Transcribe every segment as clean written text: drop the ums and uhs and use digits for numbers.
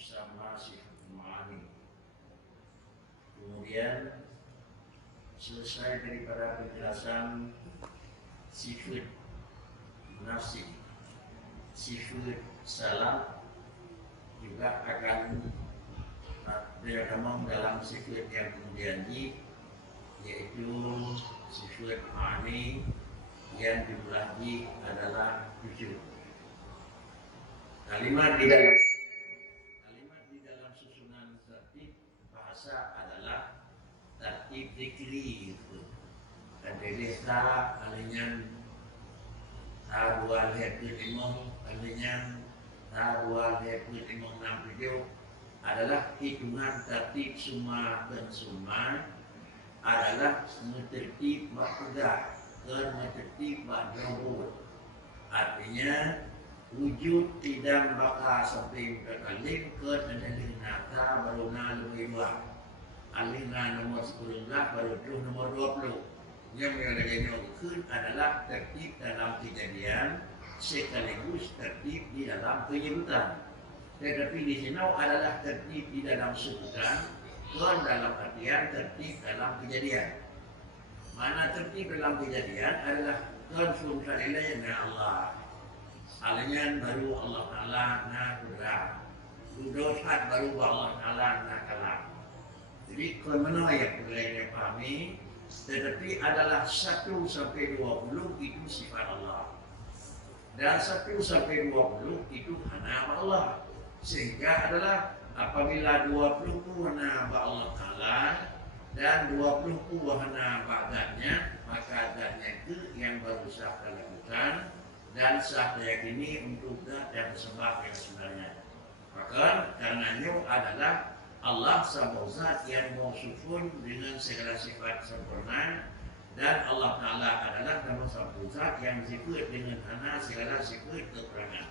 bersama Sifatul Ma'ani. Kemudian selesai daripada penjelasan sifat nafsi, sifat salam, juga akan direkamam dalam sifat yang kemudian yaitu sifat ma'ani yang jumlah adalah 7. Kalimat di dalam susunan tertib bahasa adalah tertib zikri itu. Dan desa alinyan dua lihat limong alinyan dua lihat limong 67 adalah hitungan tertib semua dan semua adalah tertib makudah dan tertib makjubur. Artinya wujud tidak bakal sampai berkali ke dan nata baru lebih dua. Alina nomor 10 baru tu nomor 20. Yang menjadi ukun adalah tertib dalam kejadian sekaligus tertib di dalam penyebutan. Tetapi di sini adalah tertib di dalam sebutan dan dalam artian tertib dalam kejadian. Mana tertib dalam kejadian adalah konfirmasi ilahnya Allah. Alinyan baru Allah Ta'ala na kudrat. Dudosat baru Allah Ta'ala na kalam. Jadi mana yang boleh dipahami, tetapi adalah 1 sampai 20 itu sifat Allah. Dan 1 sampai 20 itu hana Allah. Sehingga adalah apabila 20 hana Allah Ta'ala dan 20 hana badannya, maka adanya itu yang baru sah dilakukan dan sah diyakini untuk zat dan sebab yang sebenarnya. Maka karenanya adalah Allah sebagai zat yang mausufun dengan segala sifat sempurna, dan Allah Ta'ala adalah nama satu zat yang sifat dengan hana segala sifat kekurangan.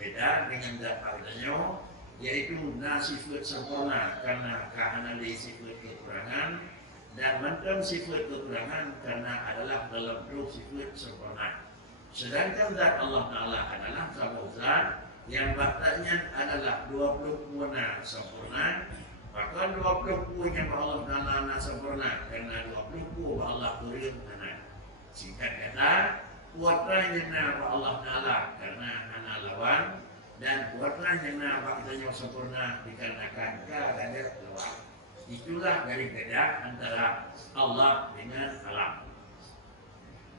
Beda dengan zat padanya, yaitu sifat sempurna karena kehana dari sifat kekurangan, dan mantan sifat kekurangan karena adalah dalam bentuk sifat sempurna. Sedangkan zat Allah Ta'ala adalah satu zat yang baktanya adalah 20 puana sempurna. Bahkan 20 yang Allah Ta'ala sempurna karena 20 Allah kurim hana. Singkat kata, kuatranya Allah Ta'ala karena hana lawan, dan kuatranya baktanya sempurna dikarenakan keadaan lawan. Itulah dari beda antara Allah dengan alam.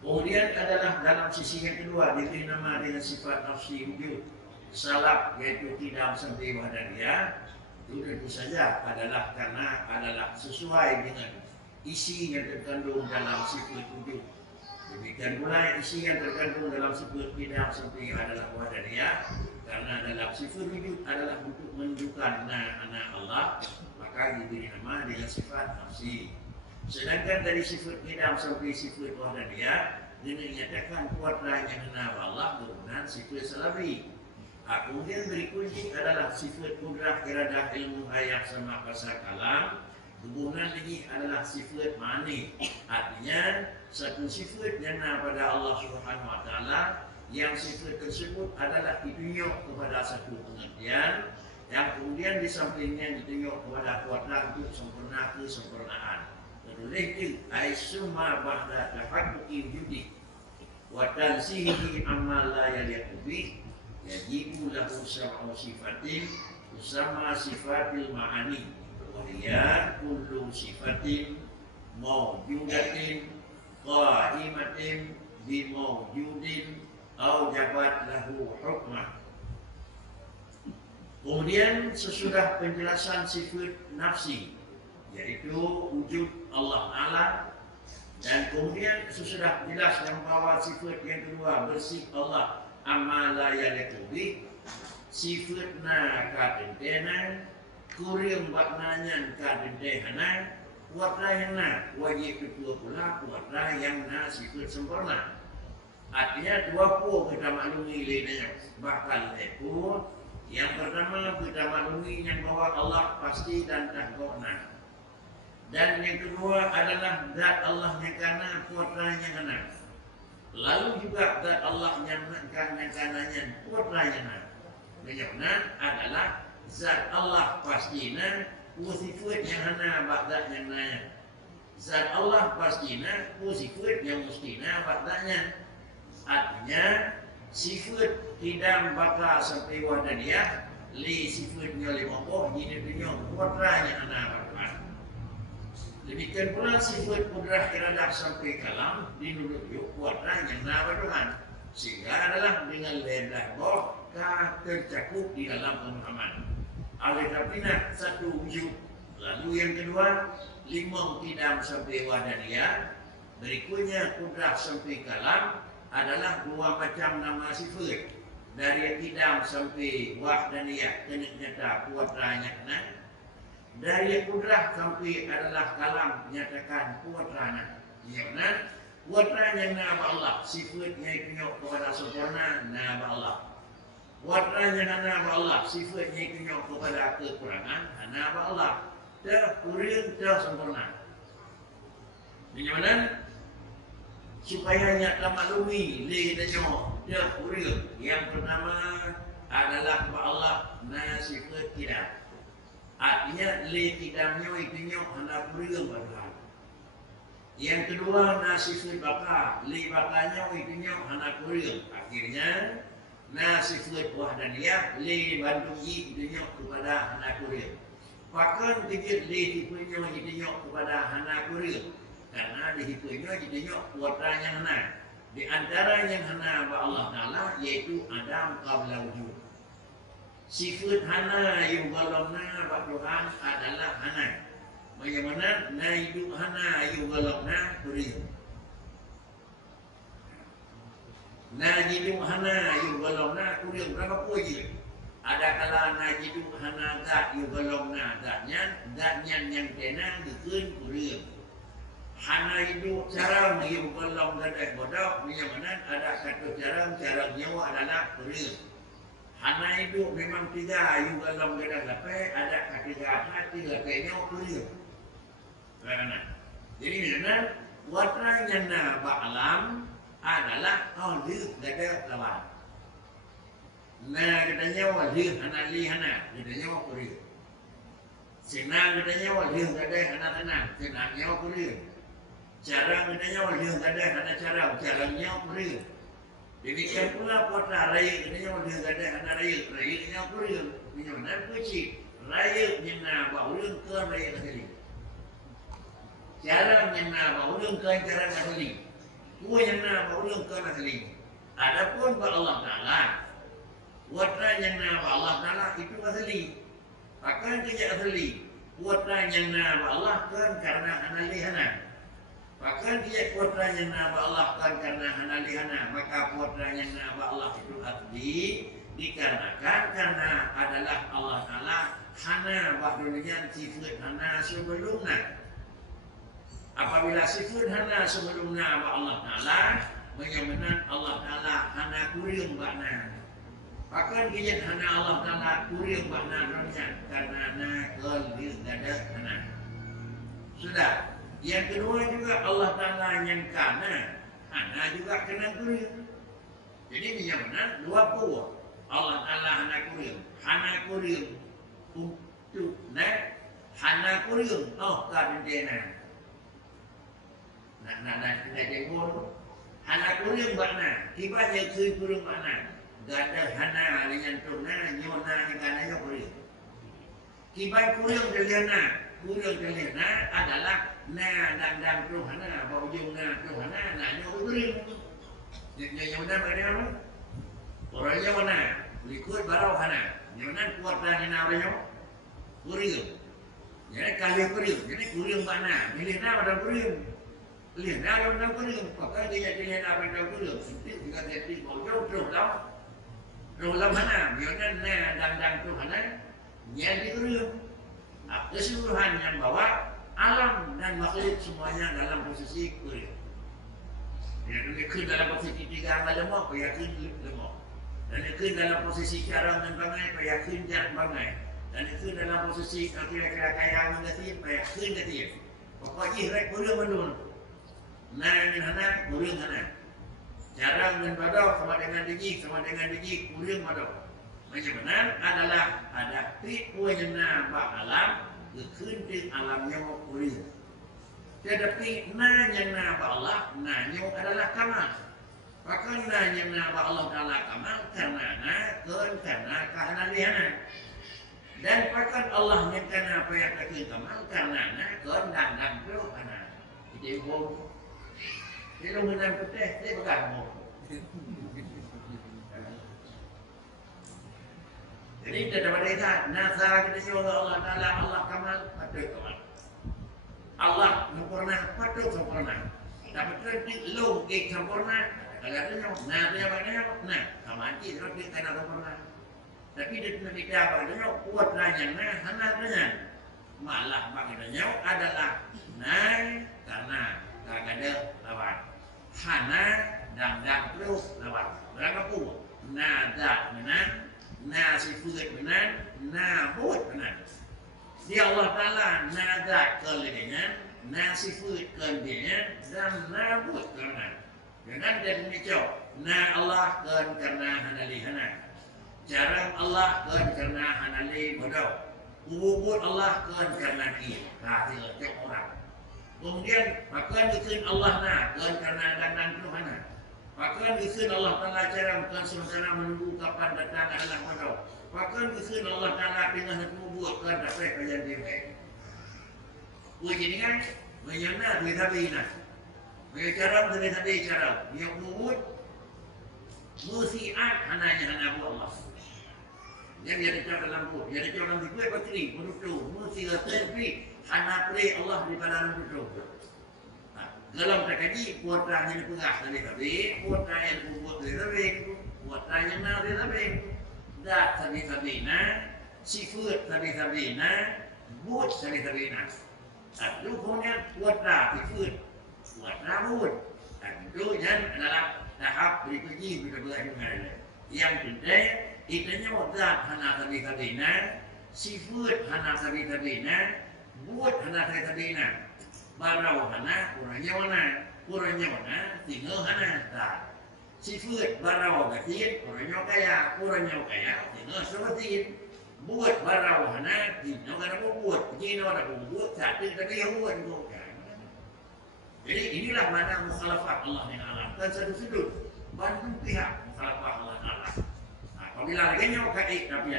Kemudian adalah dalam sisi yang kedua diberi nama dengan sifat nafsi wujud salab, yaitu tidak sampai wahdaniah. Itu tentu saja adalah karena adalah sesuai dengan isi yang terkandung dalam sifat wujud. Demikian pula isi yang terkandung dalam sifat tidak sampai adalah wahdaniah, karena dalam sifat wujud adalah untuk menunjukkan anak Allah, maka diberi nama dengan sifat nafsi. Sedangkan dari sifat qidam sampai sifat wahdaniyah dinyatakan kuatlah yang nama Allah dengan sifat salabi. Kemudian berikutnya adalah sifat kudrah, iradah, ilmu, hayat sama kasar kalam. Hubungan ini adalah sifat ma'ani. Artinya satu sifat yang pada Allah Subhanahu Wa Taala, yang sifat tersebut adalah ditunjuk kepada satu pengertian, yang kemudian di sampingnya ditunjuk kepada kuatlah untuk sempurna kesempurnaan. Oleh itu, aisuma ba'da tahaqquqi wujudi wa tansihi amma la yaliqu bih yajibu lahu sab'u sifatin usama sifatil ma'ani wa hiya kullu sifatin mawjudatin qa'imatin bi mawjudin aw jabat lahu hukmah. Kemudian sesudah penjelasan sifat nafsi, yaitu wujud Allah Ta'ala, dan kemudian sesudah jelas yang bawa sifat yang kedua bersih Allah amma la yaliqu bih, sifatna kadentena kuring baknanya kadentehana kuatlah yang wajib kedua pula kuatlah yang sifat sempurna. Artinya 20 kita maklumi lainnya bakal itu. Yang pertama kita maklumi yang bahwa Allah pasti dan tak korna. Dan yang kedua adalah zat Allah yang kana kuatranya kana. Lalu juga zat Allah yang kananya kuatranya kana. Maksudnya adalah zat Allah pastinya sifat yang hana ba'da yang nanya. Zat Allah pastinya sifat yang mustina ba'danya. Artinya sifat tidak bakal sampai wadaniyah li sifatnya limauh jadi dunia kuadranya hana ba'da. Demikian pula sifat kudrah iradah sampai kalam dinurut yuk kuadranya hana ba'duhan. Sehingga adalah dengan ledah boh tercakup di dalam pemahaman. Oleh karena satu wujud. Lalu yang kedua, limang tidam sampai wadaniyah. Berikutnya kudrah sampai kalam adalah dua macam nama sifat. Dari tidam sampai wahdaniyah kena nyata kuadranya kena. Dari kudrah sampai adalah kalam nyatakan kuadranya. Yang kuadranya nama Allah, sifatnya itu kepada sempurna nama Allah. Kuadranya nama Allah, sifatnya itu kepada kekurangan nama Allah. Terkurang tersempurna. Bagaimana? Supaya nyata maklumi lidahnya terkurang. Yang pertama adalah Allah na sifat tidak. Artinya tidaknya itu hanya kurang pada. Yang kedua nasifat baka, bakalnya itunya hana kurang. Akhirnya nasifat wahdaniyah bantuji itunya kepada hana kurang. Bahkan kejut tipenya itunya kepada hana kurang. Karena dihitungnya itunya kuadranya hana. Di antara yang hana ba Allah Ta'ala yaitu Adam qabla wujud. Sifat hana yang balamna ba Tuhan adalah hana. Bagaimana hidup hana ayu galakna kurang. Hidup hana ayu galakna kurang berapa poin? Ada kala hidup hana gat ayu galakna gatnya yang tenang dikeun kurang. Hana hidup cara ayu galak gadah bodoh bagaimana ada satu cara nyawa adalah kurang. Hana hidup memang tiga ayu galak gadah gapai ada ketiga hati gapainya kurang. Jadi mana wadranya ba'alam adalah awli gada lawan. Katanya wali hana li hana, katanya wakuri. Senang katanya wali gada hana tenang, senangnya wakuri. Cara katanya wali gada hana caranya wakuri. Demikian pula putra raya katanya wali gada hana raya wakuri. Ini mana kunci raya nyena ba'ulun ke raya sekali. Cara menyana ulung ke cara asli. Ku menyana ulung ke asli. Adapun ba Allah Taala, watra nyana ba Allah Taala itu asli. Akan tidak asli. Watra nyana ba Allah kan karena analihana. Bahkan dia watra nyana ba Allah kan karena analihana. Maka watra nyana ba Allah itu asli dikarenakan karena adalah Allah Taala hana ba dunia sifat hana sebelumnya. Apabila sifat hana sebelumnya Allah Ta'ala menyamakan Allah Ta'ala hana kurang bakna. Bahkan kijat hana Allah Ta'ala kurang bakna karena hana kelir dada hana. Sudah. Yang kedua juga Allah Ta'ala yang kana hana juga kena kurang. Jadi menyamakan dua puwa. Allah Ta'ala hana kurang untuk hana kurang kadang-kadang. Nak tengok hana kurang bakna tibanya ke kurang bakna gada hana dengan tuna nyona gananya kurang tiba kurang delena adalah dan tu hana baujung tu hana nyo kurang nyona mana orangnya mana likut barau hana nyona kuat dan nyo kurang jadi kali kurang jadi kurang bakna milihna ada kurang lihat dalam dalam kurang, pakai dia lihat apa dalam kurang. Nanti jika dia jauh terus mana? Biarkan dan tu mana? Jadi kurang. Keseluruhan yang bawa alam dan makhluk semuanya dalam posisi kurang. Yang ke dalam posisi tiga lemah, yakin lemah. Dan ke dalam posisi cara dan bangai, yakin jangan bangai. Dan ke dalam posisi kira-kira kaya mengatif, yakin gatif. Pokoknya rek kurang menurun. Nah, hana kurang hana. Jarang dan badau sama dengan digi kurang badau. Bagaimana adalah ada tipu yang nampak alam berkun di alam yang kurir. Tetapi na yang nampak Allah, nanya adalah kamal. Maka na yang nampak Allah adalah kamal karena kehanaliana. Dan bahkan Allah yang kena apa yang kata kamal karena dan tu ana. Itu pun. Dia menang putih, dia bukan mau. Jadi kita dapat lihat nazar kita siapa Allah Taala Allah kamal patut kamal. Allah sempurna patut sempurna. Dapat terjadi lu sempurna. Kalau ada yang dia banyak sama aja kalau dia kena sempurna. Tapi dia tidak apa dia kuat rajanya hana dengan malah maknanya adalah karena ada lawan. Hana dan terus lawan. Berapa pun nada menang sifat benar, nabut benar. Dia Allah Taala nada kelebihan, sifat kelebihan dan nabut benar. Dengan demikian, Allah karena hanalihana. Jarang Allah karena hanali bodoh. Ubud Allah karena dia. Hasil orang. Kemudian maka bikin Allah karena dan Tuhan. Maka bikin Allah Taala cara bukan sementara menunggu kapan datang anak bodoh. Maka bikin Allah Taala dengan membuat dapat kajian dia. Ujian menyana berhabisna. Bercara berhabis cara. Yang ubud musiat hanya Allah. Yang dia cakap dalam buku, dia cakap dalam buku berkini, menutup, musiat terbi, hana peri Allah di pada menutup. Dalam terkaji, kuatnya ini pengah dari kuatnya yang membuat dari kuatnya dari dah dari sifat dari buat dari lu punya kuatnya sifat, kuatnya buat. Itu yang adalah tahap berikutnya berbeda. Yang kedua, itanya zat hana dari sifat hana dari buat hana dari barau hana kurangnya mana tinggal hana tak sifat barau gatin kurangnya kaya tinggal seperti buat barau hana tinggal kada buat jino ada buat satu tapi yang buat itu jadi inilah mana mukhalafat Allah yang alamkan satu sudut bantu pihak mukhalafat Allah Taala. Apabila lagi kait tapi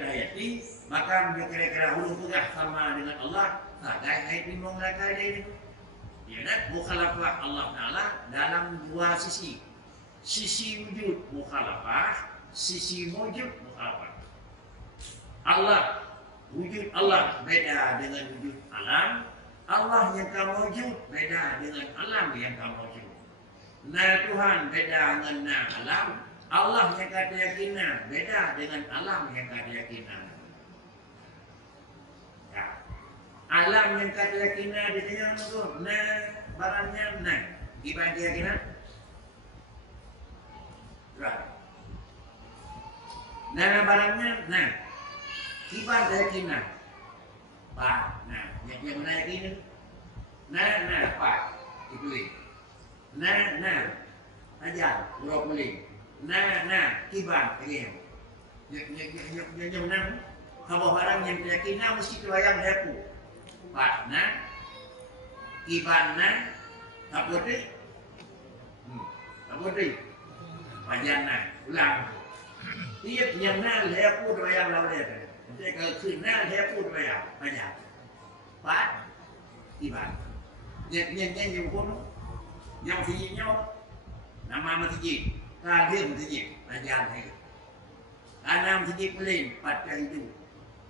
ayat maka kira-kira hulu pegah sama dengan Allah. Ayat ini mengatakan ini, ialah mukhalafah Allah Taala dalam dua sisi, sisi wujud mukhalafah, sisi wujud mukhalafah. Allah wujud Allah beda dengan wujud alam, Allah yang kamu wujud beda dengan alam yang kamu wujud. Tuhan beda dengan alam, Allah yang kata yakinan beda dengan alam yang kata yakinan. Alam yang kata yakinan di tengah itu, barangnya gimana keyakinan? Barangnya gimana keyakinan? Yang mana yakinan? Pak, itu ajar, urut beli. Kiban, yang mana? Kalau barang yang keyakinan mesti terbayang aku. Pak, Ibana, apa tu? Pajana, ulang. Tiap yang lepas pun bayar lawan dia. Jadi kalau kena lepas pun bayar banyak. Pak, Iban. Yang pun, yang fisiknya nama masjid, kadir masjid, pajak lagi. Karena masjid pelin, pada itu.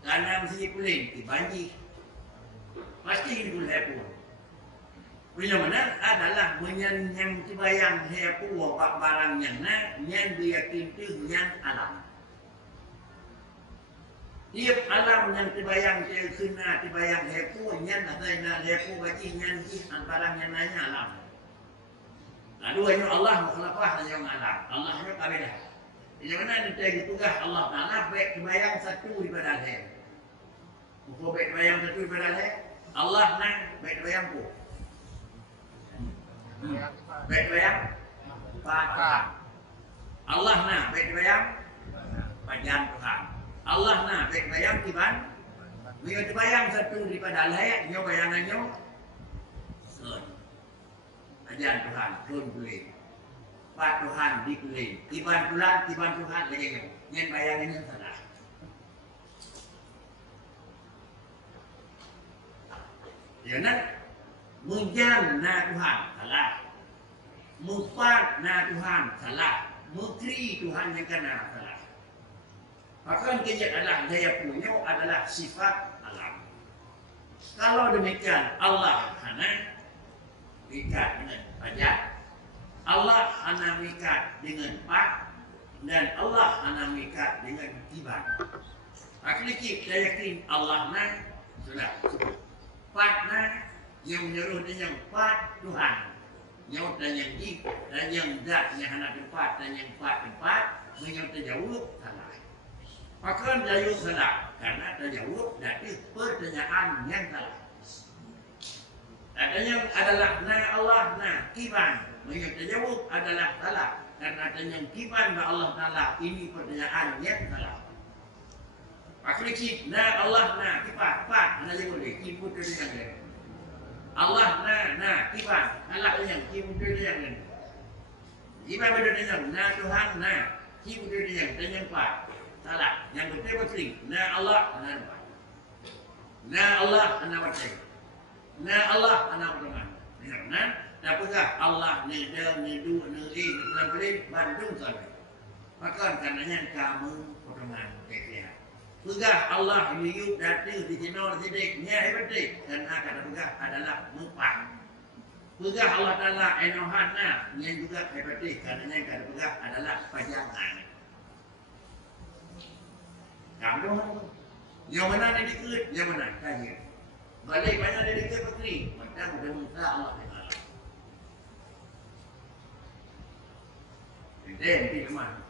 Karena masjid pelin, dibanjir. Pasti ini pun hepu. Bagaimana adalah yang dibayang hepu barang yang diyakin itu yang alam. Tiap alam yang dibayang kena dibayang hepu yang ada hepu bagi yang barang yang nanya alam. Lalu hanya Allah mukhalafah yang alam. Allah hanya kabilah. Bagaimana nanti tugas Allah Taala baik dibayang satu daripada dia. Bukan baik dibayang satu daripada dia. Allah baik bayang ku. Baik bayang Pak. Allah baik bayang Pajan Tuhan. Allah nah, baik bayang kiban. Bila terbayang satu daripada layak, nyo bayangannya sun. Pajan Tuhan, sun kulit. Pak Tuhan di kulit. Kiban Tuhan lagi nyo. Nyen bayangannya salah. Jangan menjan na Tuhan salah. Mufad na Tuhan salah. Mukri Tuhan yang kena salah. Bahkan kejadian adalah daya punya adalah sifat alam. Kalau demikian Allah hana mikat dengan pajak, Allah hana mikat dengan pak, dan Allah hana mikat dengan kiban. Akhirnya kita yakin Allah na sudah pak na yang menyeruh dengan pak Tuhan. Yang dan yang di dan yang zat yang hana tempat dan yang tempat menyau terjauh salah. Maka jauh salah karena terjauh dari pertanyaan yang salah. Adanya adalah na Allah na kiban menyau terjauh adalah salah karena adanya kiban na Allah Taala ini pertanyaan yang salah. Maka na Allah na kiban pat na jauh lagi ibu terjauh. Allah na kiban Allah yang ibu terjauh. Ibu terjauh na Tuhan na ibu terjauh dan yang pat salah. Yang betul-betul na Allah na Tuhan. Na Allah na betul. Na Allah na Tuhan. Nah, dapatlah Allah ni dah ni du ni dalam beri Bandung sahaja. Maka karenanya kamu pertemuan kekayaan. Pegah Allah meliuk dati di Cina sidik nya hebat karena kata pegah adalah mupah. Pegah Allah Taala enohana yang juga hebat karenanya kata pegah adalah pajangan. Kamu yang mana dia dikut, yang mana kaya. Balik mana dia dikut putri, macam udah minta Allah Taala. Dan di mana?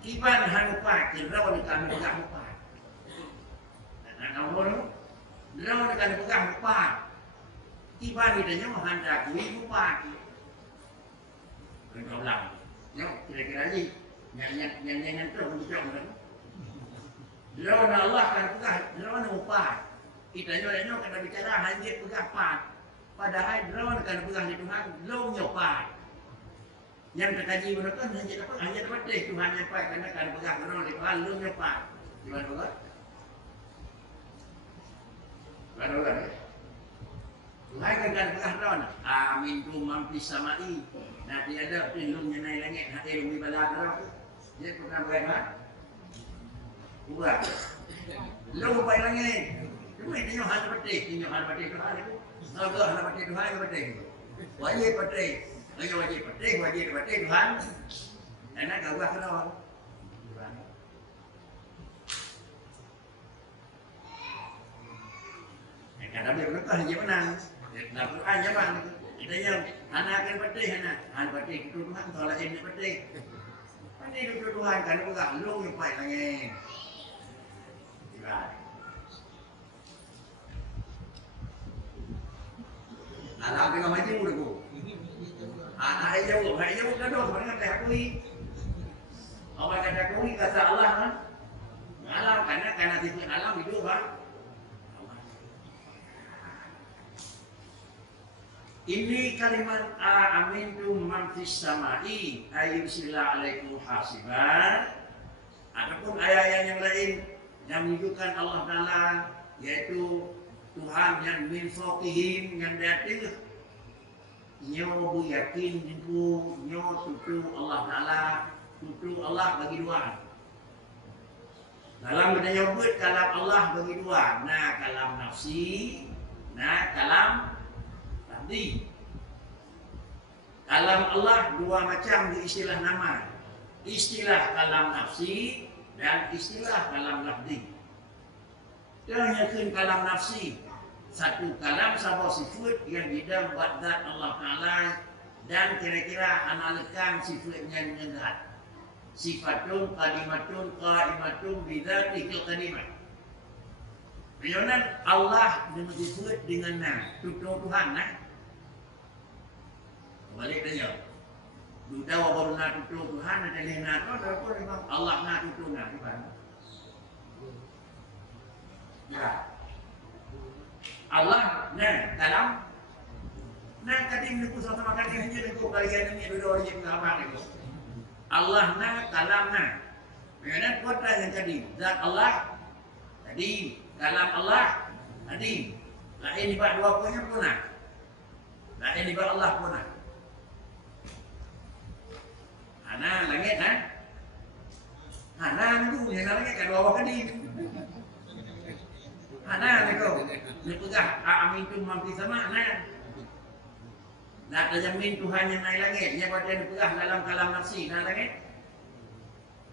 Kiban hanupa kira di kami pegang mupa. Dan nomor draw di kami pegang mupa. Kiban itu nyo hendak kui mupa. Kalau ulang, nyo kira-kira ni yang terus macam mana? Lawan Allah kan pegah, lawan upah. Kita nyo kena bicara hanya pegah pat. Padahal lawan kan pegah di Tuhan, lawan nyopah. Yang terkaji mereka hanya dapat Tuhan nyopah karena kan pegah lawan di Tuhan, lawan nyopah. Gimana pegah? Gimana pegah? Tuhan kan pegah lawan. Amin tu mampis samai. Nanti ada pelung nyenai langit, hati rumi balak lawan. Dia pernah berapa? Buat. Lu pai langit. Cuma tinyo hal pati Tuhan itu. Naga hal pati Tuhan pati. Wajib pati. Ayo wajib pati Tuhan. Enak gak gua kenal. Kadang dia berkah dia menang. Nak Quran jaman. Kita yang anak akan pati anak. Hal pati Tuhan tolak ini pati. Pati Tuhan kan bukan lu yang pai langit. Anak dengan maju dulu. Anak jauh kan dong, mereka tak akui. Orang kata akui kata Allah kan. Alam karena titik alam itu kan. Ini kalimat amintum man fis samai ayyusilla alaikum hasiban. Ataupun ayat yang lain yang menunjukkan Allah Taala yaitu Tuhan yang min fawqihim yang datil nyo bu yakin itu nyo tutu Allah Taala tutu Allah bagi dua dalam menyebut kalam Allah bagi dua kalam nafsi kalam tadi kalam Allah dua macam di istilah nama istilah kalam nafsi dan istilah kalam lafzi. Ternyata kalam nafsi satu kalam sama sifat yang tidak buat zat Allah Taala dan kira-kira analkan sifatnya dengan zat. Sifatun kalimatun qaimatun bidzatil kalimat. Kemudian Allah disebut dengan Tuhan Balik tanya. Sudah baru nak tutur Tuhan ada lena tu apa memang Allah nak tutur nak Tuhan. Ya. Allah nah dalam nah kadim ni pun sama kadim hanya ni bagian ni dua yang apa ni. Allah nah dalam nah. Memang kota yang kadim. Zat Allah kadim, dalam Allah kadim. Lain ibarat dua punya pun nah. Lain ibarat Allah pun nah. Hana langit kan? Hana itu yang langit kan bawah kadim. Hana ni kau. Ni pegah amin tu mampi sama hana. Nak terjamin Tuhan yang naik langit. Yang pada ni pegah dalam kalam nafsi na langit.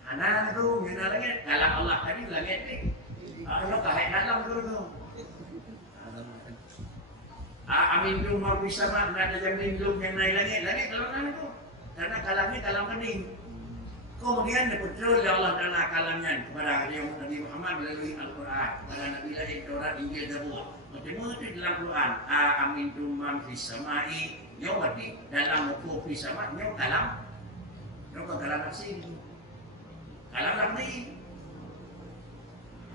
Hana tu yang langit. Dalam Allah tadi langit ni. Allah kahit dalam tu. Amin tu mampi sama. Nak terjamin belum yang naik langit. Langit kalau mana tu. Karena kalamnya kalam kening. Kemudian betul Allah Taala kalamnya kepada Nabi Muhammad melalui Al-Quran, kepada Nabi lain Taurat, Injil, Zabur. Macam itu dalam Quran. Amintum man fis samai, berarti dalam hukum fis sama, kalam. Kalam nafsi. Kalam nafsi.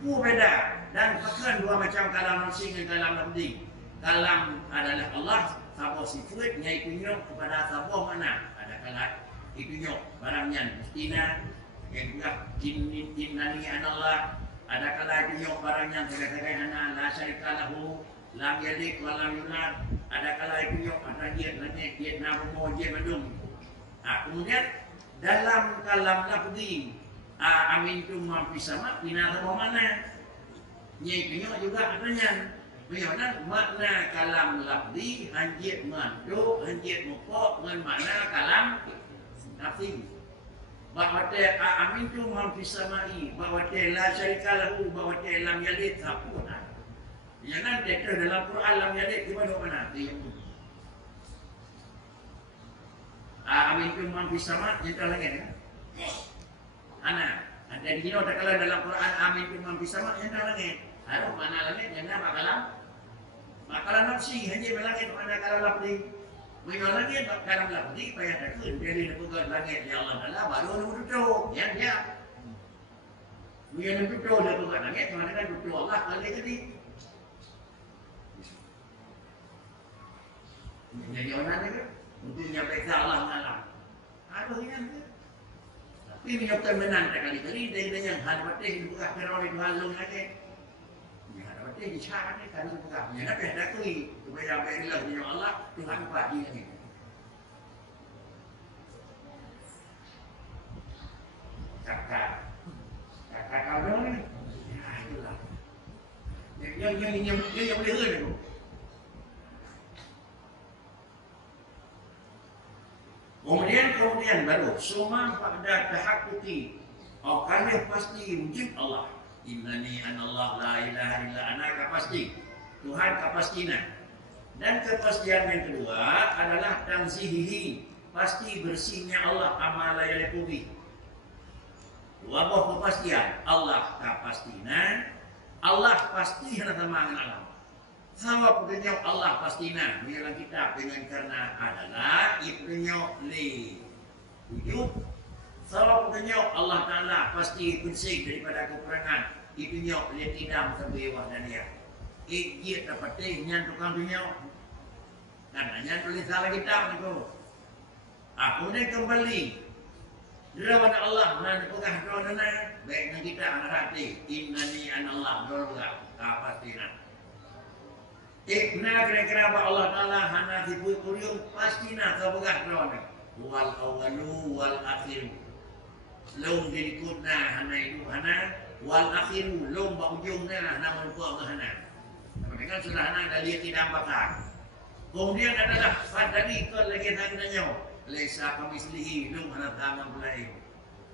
Beda dan bahkan dua macam kalam nafsi dengan kalam nafsi. Kalam adalah Allah, sabo sifat iaitu kepada sabo mana? Kalau itu nyok barangnya mustina yang juga jinnani anallah ada kala itu nyok barangnya segala-galanya ana la syarika lahu lam yalid wa lam yulad ada kala itu nyok ada dia namu dia madum. Kemudian dalam kalam lafzi amintum ma fi sama bina mana itu nyok juga adanya. Bagaimana makna kalam lafzi hanjit mandu hanjit mukok dengan makna kalam nafsi. Bahawa amin tu man fis samai, bahawa la syarika lahu, bahawa lam yalid sapuna. Jangan deklar dalam Quran lam yalid di mana dia. Amin tu man fis sama kita lagi kan. Ana ada di sini ada kalau dalam Quran amin tu man fis sama kita lagi. Harus mana langit jangan makalan nafsi hanya melangit mana kalam lafzi. Mengenal langit kalam lafzi payah takut dari pegang langit ya Allah Taala baru tutup yang dia. Mengenal tutup dia pegang langit mana kan tutup Allah kali tadi. Jadi orang ni kan untuk menyampaikan Allah malam. Aduh yang tu. Tapi menyokong menang kali dari yang hadapatih bukan teror itu halung lagi. Dia bicara ni kan bukan. Yang nak dah kui supaya berilah dengan Allah Tuhan pagi lagi. Cakap kau ni. Ya itulah. Yang boleh hal tu. Kemudian baru semua pada tahakkuki. Kerana pasti wujud Allah. Innani anallah la ilaha illa ana pasti. Tuhan kepastian. Dan kepastian yang kedua adalah tanzihihi, pasti bersihnya Allah amala yaliqubi. Wabah kepastian Allah kepastian. Allah pasti hendak sama dengan alam. Sama punya Allah pastinya dalam kitab dengan karena adalah ibnunya li wujud. Sama punya Allah Taala pasti bersih daripada kekurangan. Ibnunya li tidak terbewah dan dia. Dia dapat nyan tukang dunia. Karena nyan tulis salah kitab itu. Aku ni kembali. Dirawan Allah nan pegang drona baik dengan kita ngarati innani anallah dorga pastinya. Ikna kira-kira apa Allah Ta'ala hana sibuk kurium pastinya kabegah drona. Wal awalu wal akhiru. Long dirikutna hana itu hana wal akhiru long ba ujungnya namun ko hana. Mereka sudah hana dari tidak bakar. Kemudian adalah padani ko lagi nanya. Laisa kamislihi lum hana tangan mulai.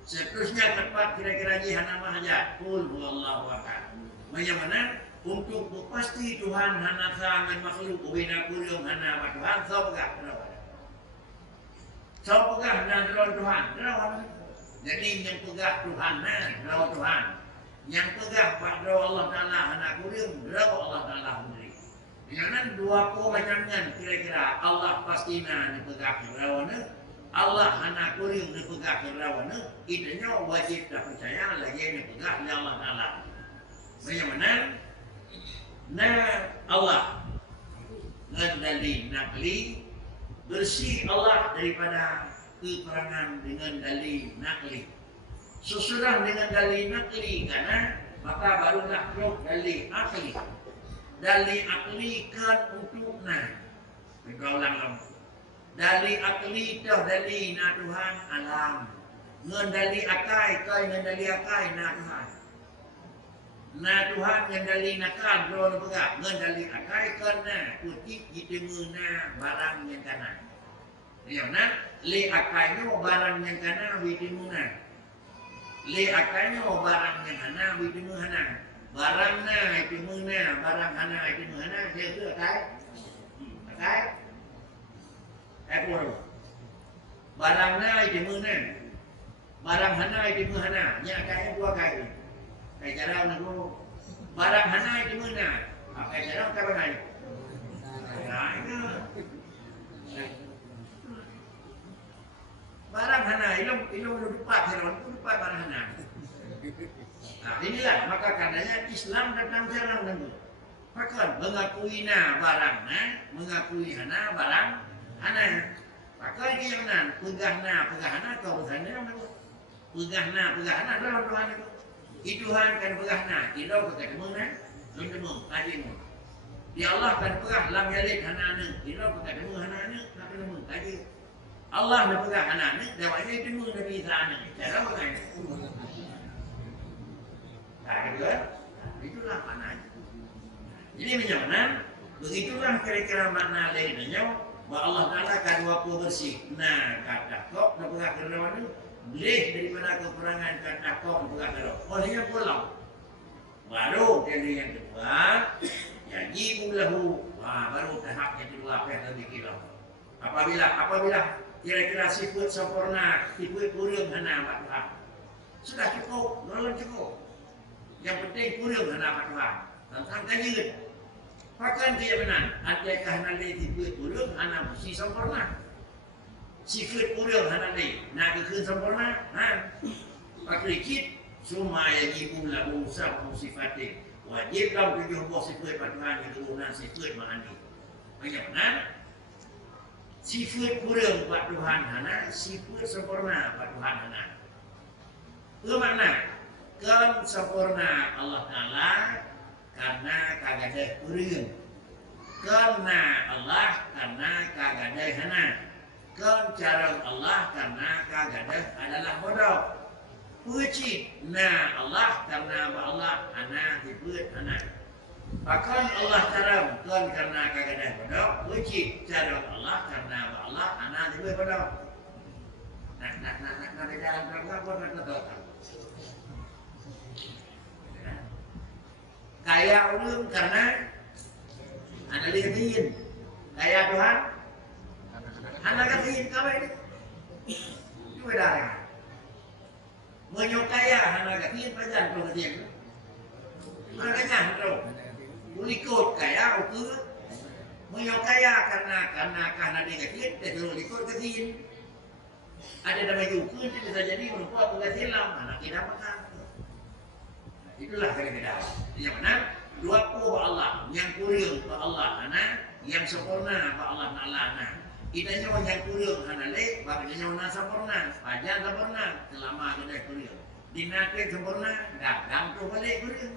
Seterusnya tepat kira-kira jihana mahajat. Qul huwallahu ahad. Bagaimana untuk pasti Tuhan hana tangan makhluk ubina kulum hana Tuhan saupegah kenapa? Saupegah dan lawan Tuhan. Lawan. Jadi yang pegah Tuhan lawan Tuhan. Yang pegah pada Allah Taala hana kulum lawan Allah Taala sendiri. Jangan dua ko macamnya kira-kira Allah pastinya dipegah lawan Allah hana kuring ni pegah kerawan ni, itanya wajib dah percaya lagi ni pegah ni Allah Ta'ala. Bagaimana? Nah Allah ngendali nakli, bersih Allah daripada keperangan dengan dalil nakli. Sesudah dengan dalil nakli karena maka barulah perlu dalil akli. Dalil akli kan untuk bergaulang lama. Dalil akli dah dalil na Tuhan alam. Ngan dalil akai kai ngan dalil akai na Tuhan. Na Tuhan ngan dalil nakal bro pegak ngan dalil akai kena putih ditemu na barang yang kanan. Yang na li akainya barang yang kanan ditemu na. Li akainya barang yang kanan ditemu hana. Barang na ditemu na barang hana ditemu hana dia tu akai. Akai Apple. Barang na ditemu na. Barang hana ditemu hana. Nya akai dua kali. Kai jarang nak go. Barang hana ditemu na. Akai jarang ka banai. Barang hana ilmu lupa heran lupa barang hana. Nah, inilah maka karenanya Islam datang jarang nemu. Maka mengakui na barang na, mengakui hana barang hana. Maka ini yang nan pegah hana kau hana pegah hana dalam Tuhan itu. Tuhan kan pegah na, kita ketemu na, ketemu kajimu. Di Allah kan pegah lam yalid hana na, kita ketemu hana na, ketemu kaji. Allah nak pegah hana na, dawanya ketemu Nabi Isa na. Cara bagaimana? Itulah maknanya. Jadi macam mana? Begitulah kira-kira makna lainnya. Bahawa Allah Ta'ala akan waktu bersih. Nah, kata kau nak pegah kerawan itu boleh daripada kekurangan kata kau nak pegah kerawan. Olehnya pulang. Baru jadi yang kedua, yajibu lahu. Baru tahap yang kedua apa yang lebih kira. Apabila kira-kira sifat sempurna, sifat kurang hana Pak Tuhan. Sudah cukup, belum cukup. Yang penting kurang hana Pak Tuhan. Tentang kajian. Bahkan dia benar, adakah nanti sifat kurang hana bersih sempurna. Sifat kurang hana nanti, nak kekun sempurna. Pakrikit, semua yajibu lahu sabu sifatih. Wajib kau tujuh buah sifat Pak Tuhan yang keturunan sifat ma'ani. Bagaimana? Sifat kurang Pak Tuhan hana, sifat sempurna Pak Tuhan hana. Bermakna kan sempurna Allah Ta'ala karena kagadah kurang. Karena Allah karena kagadah hana. Kan cara Allah karena kagadah adalah bodoh. Puji na Allah karena Allah hana dibut hana. Bahkan Allah karam kan karena kagadah bodoh. Puji cara Allah karena Allah hana dibut bodoh. Nak berjalan berapa nak tahu. Kaya ulum karena ada lihatin. Kaya Tuhan, anak katiin kau ini. Itu beda. Menyukaya anak katiin pajan kau katiin. Makanya tu, ulikut kaya ukur. Menyukaya karena dia katiin, dia ulikut katiin. Ada nama ukur itu bisa jadi merupakan kasilam anak kita makan. Itulah kira-kira. Yang mana? Dua ku Allah, yang kurang ke Allah hana, yang sempurna ke Allah Ta'ala. Kita nyawa yang kurang hana lek, bagi nyawa sempurna, pajan sempurna, selama kita kurang. Dinakir sempurna, dagang tu balik kurang.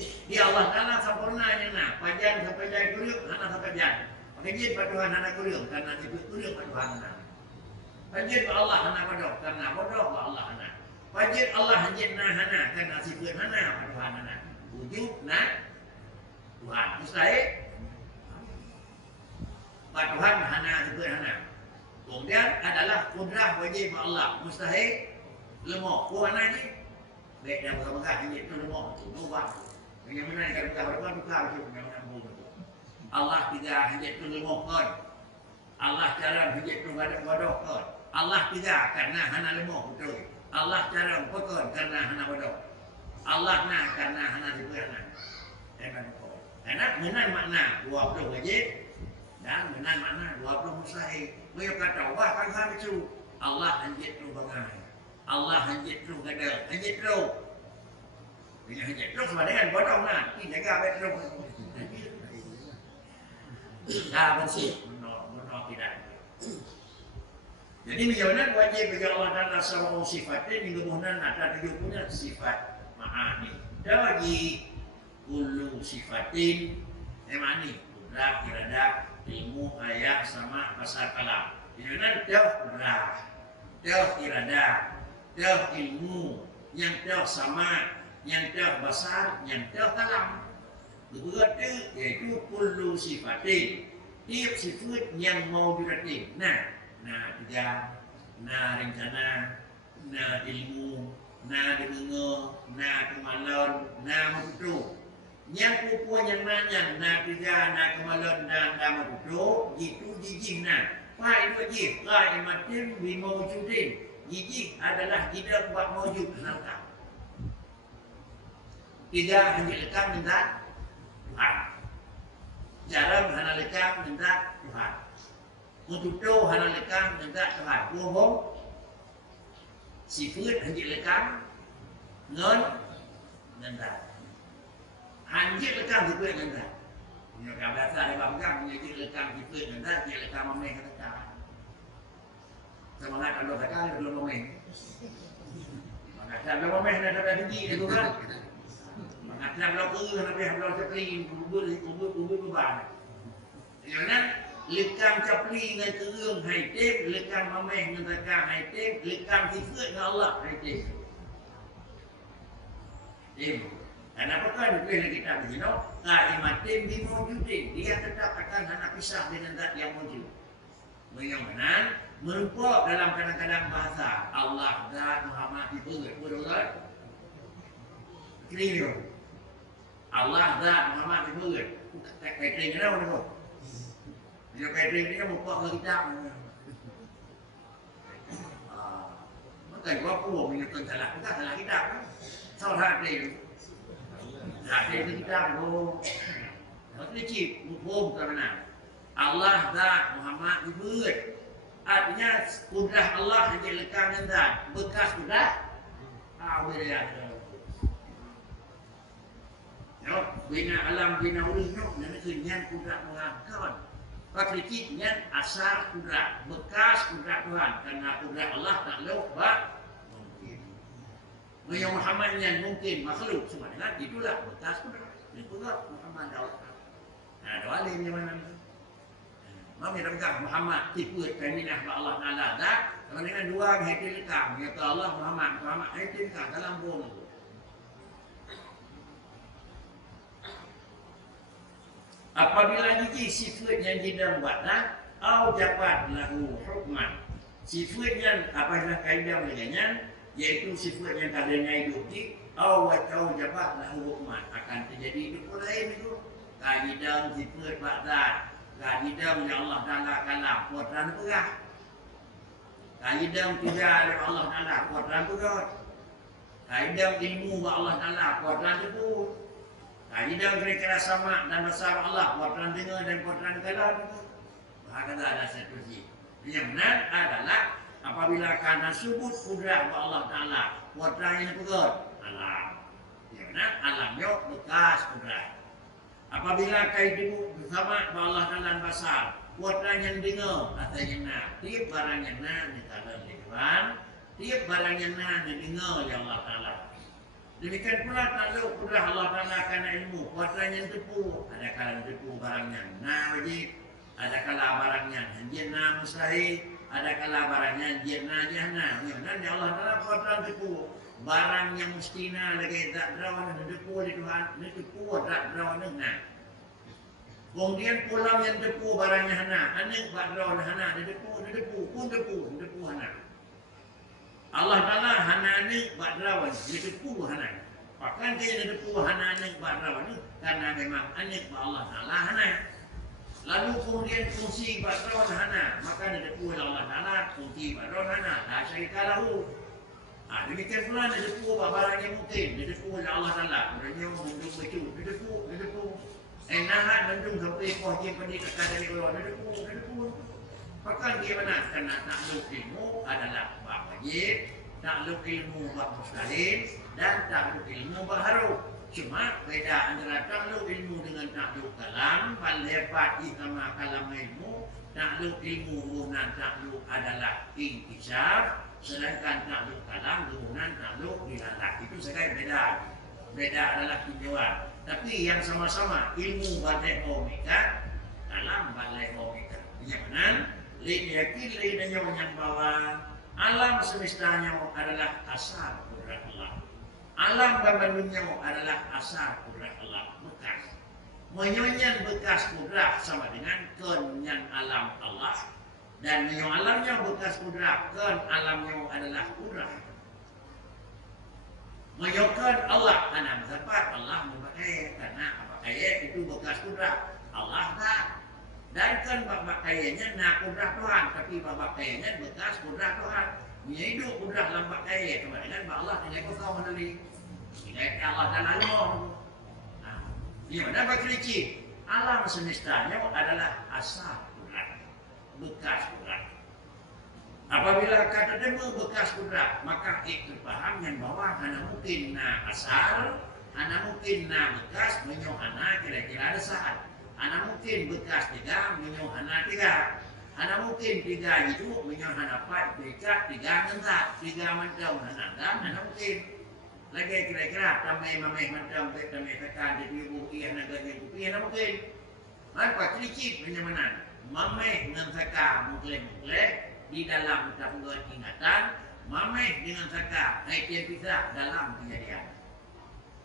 Di Allah Ta'ala sempurna nyana, pajan sampai jaya kurang, hana sampai jaya. Pajan pada Tuhan hana kurang, karena sifat kurang pada Tuhan hana. Pajan pada Allah hana bodoh, karena bodoh pada Allah hana. Wajib Allah hajib na hana karena sifat hana pada Tuhan hana. Wujud na Tuhan mustahil. Pada Tuhan hana sifat hana. Kemudian adalah kudrah wajib Allah mustahil. Lemah ku hana ni. Baik dah berapa hajib tu lemah tu buat. Yang mana kalau kita berbuat bukan tu yang Allah tidak hajib tu lemah kan. Allah cara hajib tu bodoh kan. Allah tidak karena hana lemah betul. Allah cara pekon karena hana bodoh. Allah nak karena hana diberikan. Karena menan makna 20 wajib dan menan makna 20 mustahil. Mereka kata, wah kan hari itu Allah hanjit tu bangai. Allah hanjit tu kada, hanjit tu. Bila hanjit tu sama dengan bodong lah. Ini jaga betul. Dah bersih, menolak tidak. Jadi menjawabkan wajib bagi Allah Ta'ala seorang sifatnya di kemudian ada 70 sifat ma'ani. Dan bagi ulu sifatin ma'ani. Kudrak, iradah, ilmu, ayat, sama, pasal kalam. Menjawabkan dah kudrak, dah iradah, dah ilmu, yang dah sama, yang dah basar, yang dah kalam. Kedua itu iaitu ulu sifatin. Tiap sifat yang mau diratin. Nah tiga, nah rencana, nah ilmu, nah dengar, nah kemaluan, nah membutuh. Yang kupuan yang nanya, nah tiga, nah kemaluan, nah membutuh. Itu jijik nah. Fa'il wajib, qa'imatin bimawjudin. Jijik adalah tidak buat mawjud. Kenapa? Tiga hanya lekang minta Tuhan. Jarang hanya lekang minta Tuhan. Untuk tu hanya lekang minta Tuhan. Bohong, sifat hanya lekang, ngon, minta. Hanya lekang sifat minta. Ini kalau bahasa dia bangga, hanya lekang sifat minta, hanya lekang memeh kata. Semangat kalau kata belum memeh. Semangat kalau memeh dah dapat tinggi itu kan. Mengajar lo ke lebih lo cepli kubur beban. Jangan lekang cepli dengan terung haitif, lekang mameh dengan lekang haitif, lekang sifat dengan Allah haitif. Kenapa kan bila kita begini? Qaimatin bimawjudin. Dia tetap akan hendak pisah dengan zat yang wujud. Yang mana merupakan dalam kadang-kadang bahasa Allah dan Muhammad diperit. Betul-betul? Clear. Allah zat Muhammad diperit. Catering ni apa tu? Dia catering ni kan muka ke kita. Bukan gua pun menyebut salah. Bukan salah kita kan? Salah hati. Hati kita tu. Maksudnya cip, hukum ke mana? Allah zat Muhammad diperit. Artinya kudrah Allah hanya lekang dan zat. Bekas kudrah. Boleh lihat. Bina alam bina ulunuk dan kenyan kudrat mengangkat. Pakritiknya asal kudrat, bekas kudrat Tuhan. Karena kudrat Allah tak lupa mungkin. Yang Muhammadnya mungkin makhluk sebenarnya itulah bekas kudrat. Itulah Muhammad Allah. Nah, doa ini mana? Mami dah Muhammad tipu kainah Allah Taala dah. Dengan dua hati lekang, kata Allah Muhammad hati lekang dalam bumi. Apabila ini sifat yang tidak buatlah, au jabat lahu hukman. Sifat yang apabila kaidah dengannya, yaitu sifat yang kadangnya hidup di, au jabat lahu hukman akan terjadi hidup lain itu. Kaidah sifat badan, kaidah yang Allah Taala kalam, kuatan perah. Kaidah tidak ada Allah Taala, kuatan perah. Kaidah ilmu Allah Taala, kuatan tebu. Kaidah kira-kira sama dan besar Allah, kuatan dengar dan kuatan kalam. Maka ada satu sisi. Yang benar adalah apabila karena sebut kudrah Allah Taala, kuatan yang perut alam. Yang benar alamnya bekas kudrah. Apabila kaidah bersama Allah Taala dan besar, kuatan yang dengar katanya nah, tiap barang yang nah di dalam Tuhan, tiap barang yang nah didengar oleh Allah Taala. Demikian pula kalau kudrah Allah Ta'ala kerana ilmu, kuatan yang tepu, ada kala tepu barangnya na wajib, ada kala barangnya jannah mustahil, ada kala barangnya jannah jahannam. Dan Allah Ta'ala kuatan tepu, barang yang mustina lagi tak derawan tepu di Tuhan, ini tepu tak derawan nah. Kemudian pulang yang tepu barangnya hana, anak tak derawan hana, dia tepu, pun tepu hana. Allah Ta'ala hana ni badrawan, dia tepu hana. Bahkan dia tepu hana ni badrawan ni karena memang anak Allah Ta'ala hana. Lalu kemudian fungsi badrawan hana, maka dia tepu Allah Ta'ala, fungsi badrawan hana, la syarika lahu. Demikian pula dia tepu barang yang mungkin, dia tepu oleh Allah Ta'ala. Orangnya mendung becu, dia tepu. Nahat mendung sampai kuah je pada kata dari Allah, dia tepu. Maka gimana? Karena takluk ilmu adalah bab wajib, takluk ilmu bab mustahil, dan takluk ilmu baharu. Cuma beda antara takluk ilmu dengan takluk kalam. Lepas ikama kalam ilmu, takluk ilmu gunan takluk adalah intisab, sedangkan takluk kalam gunan takluk dilalak. Itu sekali beda. Beda adalah tinjauan. Tapi yang sama-sama ilmu badai omika, kalam badai omika. Yang yakin lainnya yang bahwa alam semestanya adalah asal kudrat Allah. Alam bangunnya adalah asal kudrat Allah, bekas. Menyonya bekas kudrat sama dengan kenyan alam Allah, dan menyo alamnya bekas kudrat, ken alamnya adalah kudrat. Menyokan Allah anak dapat Allah memakai karena pakai itu bekas kudrat Allah tak. Dan kan babak kayanya nak kudrat Tuhan, tapi babak kayanya bekas kudrat Tuhan. Dia hidup kudrat lambat kaya, kemudian Allah tidak kau meneli. Tidak Allah dan Allah. Dia mana berkerinci? Alam semestanya adalah asal kudrat, bekas kudrat. Apabila kata demo bekas kudrat, maka itu paham yang bahwa hanya mungkin na asal, hanya mungkin na bekas, menyohana kira-kira ada saat. Anak mungkin bekas 3, menyohana 3. Anak mungkin 3 hidup, menyohana 4, bekas 3 ngentak. 3 mentang, anak mungkin. Lagi kira-kira, tamai-mamai mentang, tamai tekan, jadi ibu, iya naga yang kupi, anak mungkin. Apa kericik penyamanan? Mamai dengan saka, mungkin-mungkin, di dalam tanggungan ingatan, mamai dengan saka, naik pisah dalam kejadian.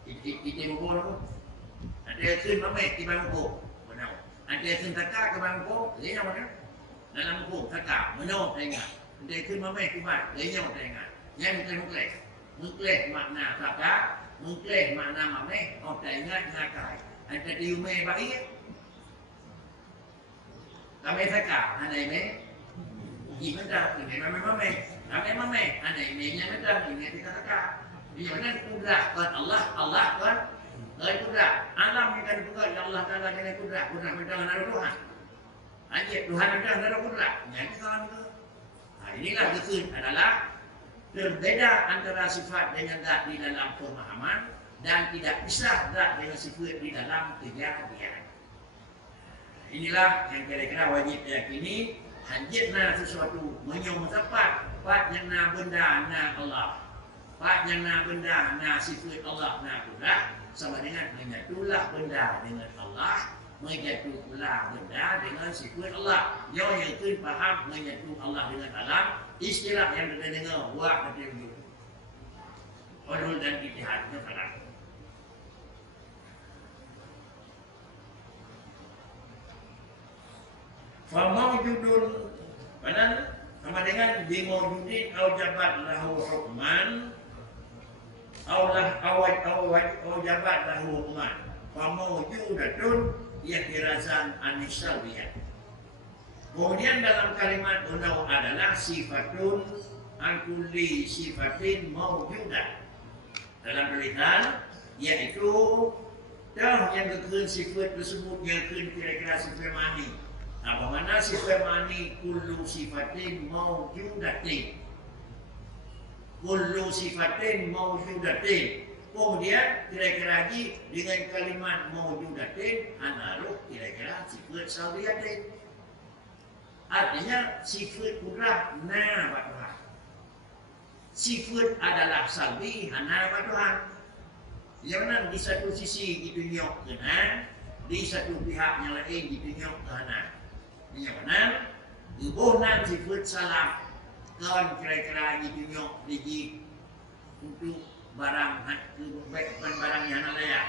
Itu buku. Ada sun mamai di bangku. Ada sun taka ke bangku, dia mana? Dalam buku taka, menau tengah. Ada sun mamai kumat, dia tengah. Yang mungkin makna taka, mungkin makna mamai, tengah ngakai. Ada di rumah baik. Kami taka, ada ini. Gimana? Ini mamai. Kami mamai, ada ini yang ada, ini kita taka. Dia mana kudrat kan Allah kan? Kudrat. Alam yang juga ya Allah Taala dengan kudrat mendalam dari Tuhan. Aja Tuhan ada dari kudrat. Yang kawan itu. Inilah kesun adalah berbeda antara sifat dengan zat di dalam pemahaman dan tidak bisa zat dengan sifat di dalam kejadian. Inilah yang kira-kira wajib diyakini. Hanjitna sesuatu menyong tepat yang na benda na Allah. Yang na benda na sifat Allah na kudrat. Sama dengan menyatulah benda dengan Allah, menyatu pula benda dengan sifat Allah. Yang itu faham menyatu Allah dengan alam, istilah yang kita dengar wah kata begitu. Ulul dan ijtihadnya salah. Fa mawjudun padahal sama dengan bi mawjudin au jabat lahu hukman awal jabat lahu hukman fa mawjudatun yahtirasan anisalbiyah. Kemudian dalam kalimat unau adalah sifatun an kulli sifatin mawjudah. Dalam tulisan yaitu dah yang kekun sifat tersebut yang kira-kira sifat mani. Apa mana sifat mani kullu sifatin mawjudatin. Kullu sifatin mawjudatin. Kemudian kira-kira lagi dengan kalimat mawjudatin anaruh kira-kira sifat salbiyatin. Artinya sifat kudrah na wa Tuhan. Sifat adalah salbi hana wa Tuhan. Yang mana di satu sisi ditunjuk ke na, di satu pihak yang lain ditunjuk ke hana. Yang mana hubungan sifat salam kan kira-kira ditunjuk lagi untuk barang barang yang layak.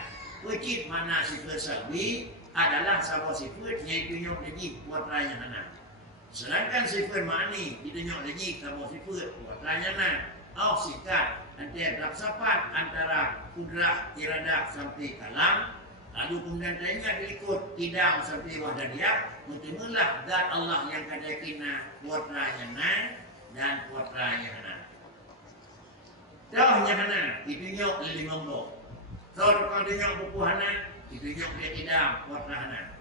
Wajib mana sifat salbi adalah sama sifat yang ditunjuk lagi buat raya hana. Sedangkan sifat mani ditunjuk lagi sama sifat buat raya hana. Oh sikat antara sapat antara kudrah iradah sampai kalam. Lalu kemudian tanya berikut tidak sampai wahdiyah. Mutimulah zat Allah yang kadakina buat raya hana dan buat raya hana. Dah hana ditunjuk oleh mambok. Kalau kau tunjuk buku hana, ditunjuk dia tidak buat hana.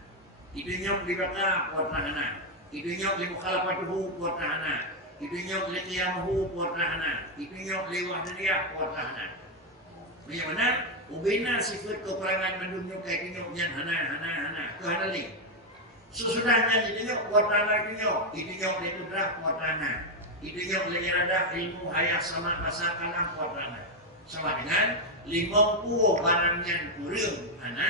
Ditunjuk di belakang buat hana. itu nyok li mukhalafatuhu kuat tahana, itu nyok li qiyamuhu kuat tahana, itu nyok li wahdaniyah kuat tahana. Yang mana ubina sifat kekurangan mendunia kayak nyok yang hana kehanali. Sesudahnya itu nyok kuat tahana itu nyok li kudrah kuat tahana, itu nyok li iradah ilmu hayah sama masa kalam kuat tahana. Sama dengan 50 barang yang kurang hana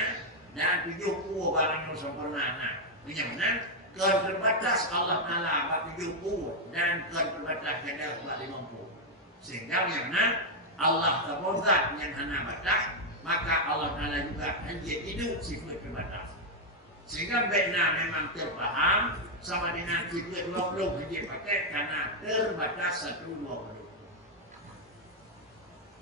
dan 70 barang yang sempurna hana. Yang mana terbatas Allah Ta'ala buat 70 dan terbatas kada buat 50. Sehingga yang mana Allah Ta'ala yang hana batas, maka Allah Ta'ala juga hanya hidup sifat terbatas. Sehingga benar memang terpaham sama dengan sifat 20 hanya pakai karena terbatas 1-20.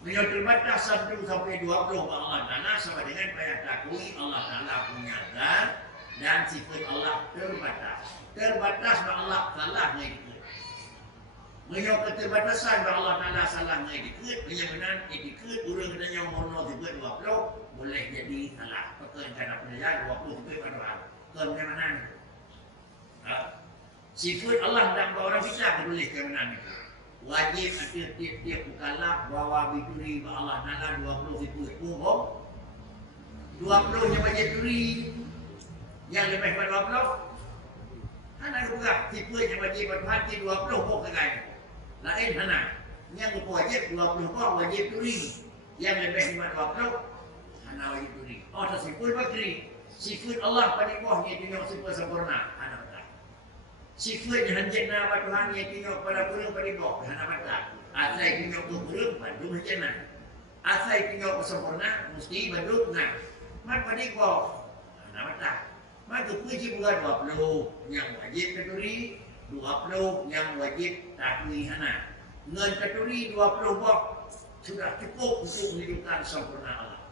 Yang terbatas 1 sampai 20 Allah Ta'ala sama dengan payah takui Allah Ta'ala punya zat dan sifat Allah terbatas. Terbatas Allah salah ngikut. Menyo keterbatasan Allah Ta'ala salah ngikut, benar-benar ikut urang kena yang mono sifat 20 boleh jadi salah. Pekan kana penilaian 20 sifat pada kemana? Sifat Allah dan orang kita boleh kemana? Wajib ada tiap-tiap mukallaf bawa biduri Allah Ta'ala 20 sifat umum. 20 yang wajib duri. Yang lebih pada 20 hana juga sifat yang wajib berhati 20 kok kegai. Lain hana. Yang wajib 20 kok wajib duri. Yang lebih pada 20 hana wajib duri. Oh, tersifat bakri. Sifat Allah pada bawahnya tengok sifat sempurna. Hana betul. Sifat yang henjakna pada Tuhan yang tengok pada kurang pada bawah. Hana betul. Asal tengok ke kurang, bandung henjakna. Asal tengok ke sempurna, mesti bandung nah. Mat pada bawah. Hana betul. Maka puji bukan 20 yang wajib katuri, 20 yang wajib takwi hana. Ngan katuri 20 bok sudah cukup untuk menghidupkan sempurna Allah.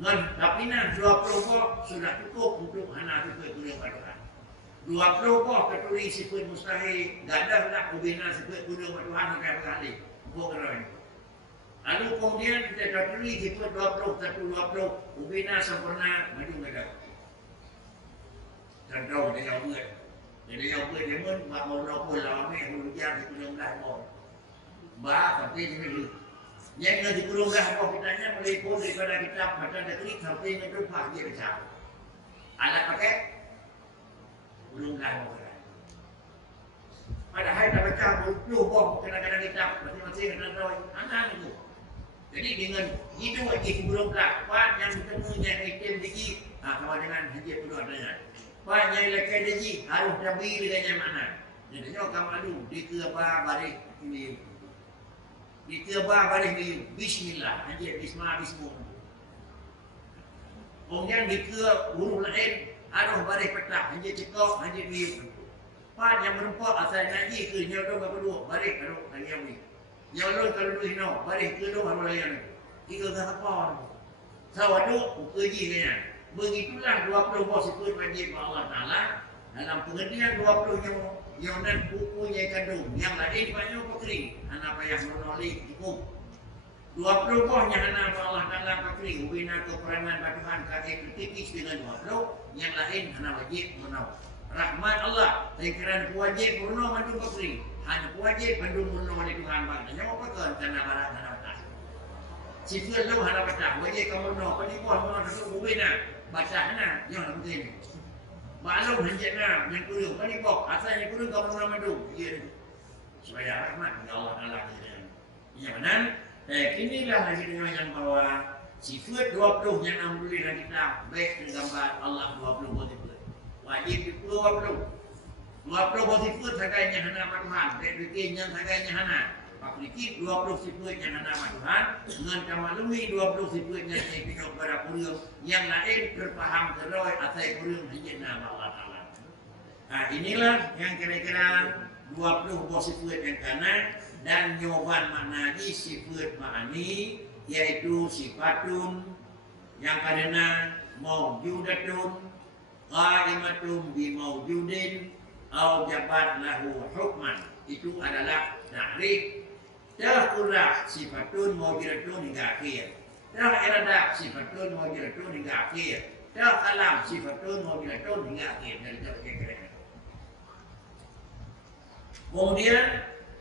Ngan tapina 20 bok sudah cukup untuk hana sifat kuning pada 20 bok katuri sifat mustahil, gadah nak kubina sifat kuning pada Tuhan akan berkali. Bok kerana lalu kemudian kita katuri sifat 20, kubina sempurna, maju gadah. Dan đâu để nhau người để muốn mà một nó quên là mẹ một gia thì cũng không đại một ba phần tiên như vậy nhanh lên thì cũng không ra một cái này mà đi cố thì có đại kita mà trong cái clip đầu tiên nó cũng phải gì để sao anh là pakai belum dah mau kan padahal dah baca buku bom kadang-kadang kita masing-masing kena tahu anak itu jadi dengan itu wajib belum lah Pak yang bertemunya item tinggi sama dengan haji kedua adanya Pak yang lekai deji harus dabi dengan mana? Jadi nyo kamalu dikeubah balik ini. Dikeubah balik ini bismillah, hanya bismillah. Kemudian dikeub huruf lain harus balik petak, hanya cekok, hanya ni. Pak yang merempak asal ngaji ke nyo dong kedua balik kalau hanya ni. Nyo lon kalau du hino balik ke dong harus layan. Tiga tahap. Sawadu uji ni. Begitulah 20 sifat wajib Allah Ta'ala dalam pengertian 20 yang dan bukunya kandung yang lain banyak pakri anak payah menolak hukum 20 yang anak Allah Ta'ala pakri hubina kekurangan batuhan kaki kritis dengan 20 yang lain anak wajib menolak rahmat Allah sekiranya wajib menolak mandung pakri hanya wajib mandung menolak Tuhan maknanya apa kan karena barat anak batas sifat lu anak batas wajib kamu menolak penipuan menolak itu hubina bacaan yang mungkin maklum henjaknya yang kurang kali kok asalnya kurang kamu nama madu ya supaya rahmat dari Allah Taala ya benar inilah lagi dengan yang bahwa sifat 20 yang alhamdulillah kita baik gambar Allah 20 sifat wajib 20 sifat sagainya hana Tuhan baik bikinnya sagainya hana Paklikit 20 sifat yang hana Tuhan dengan kamalumi 20 sifat yang dipinok pada kurang yang lain terpaham teroi asai kurang hanya nama Allah Ta'ala. Nah inilah yang kira-kira 20 sifat yang kanan dan nyoban maknani sifat ma'ani yaitu sifatun yang karena mawjudatun qaimatun bi mawjudin au jabat lahu hukman itu adalah ta'rif Terkurah sifatun mawjiratun hingga akhir. Teriradah sifatun mawjiratun hingga akhir. Terkalam sifatun mawjiratun hingga akhir. Dari itu kira-kira. Kemudian